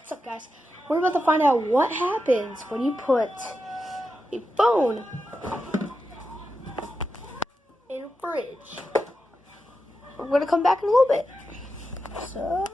What's up, guys? We're about to find out what happens when you put a phone in a fridge. We're going to come back in a little bit. So...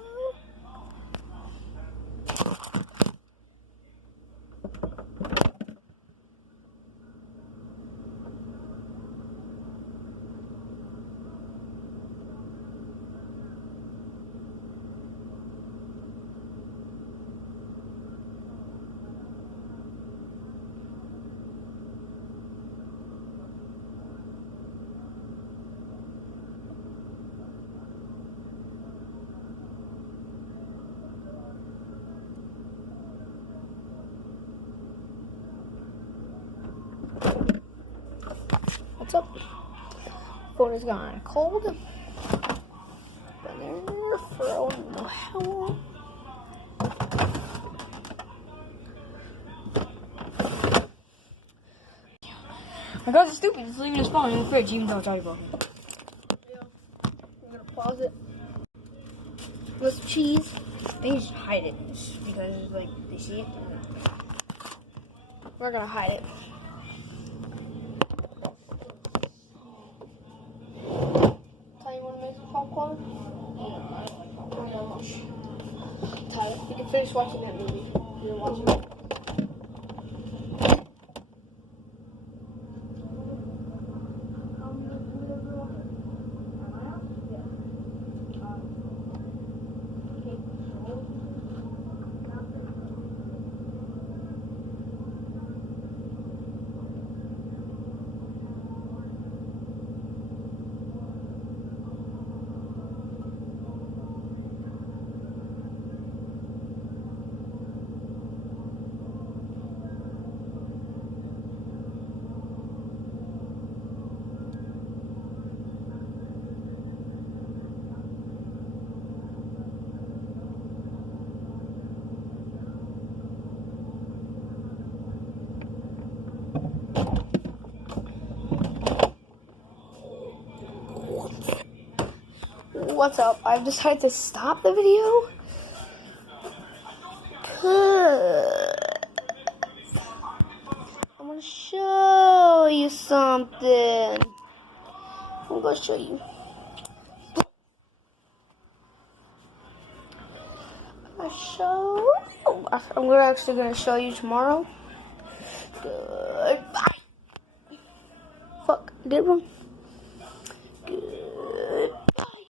what's up? Phone is gone cold. Been there for I don't know how long. My God, it's stupid. It's leaving his phone in the fridge even though it's already broken. Yeah. I'm gonna pause it. With cheese. They just hide it because like they see it. We're gonna hide it. Ty, you wanna make some popcorn? Yeah, I don't like popcorn that much. Ty, you can finish watching that movie. You're watching it. What's up? I've decided to stop the video. I'm gonna show you something. I'm gonna show you. I'm actually gonna show you tomorrow. Goodbye. Fuck, did it wrong.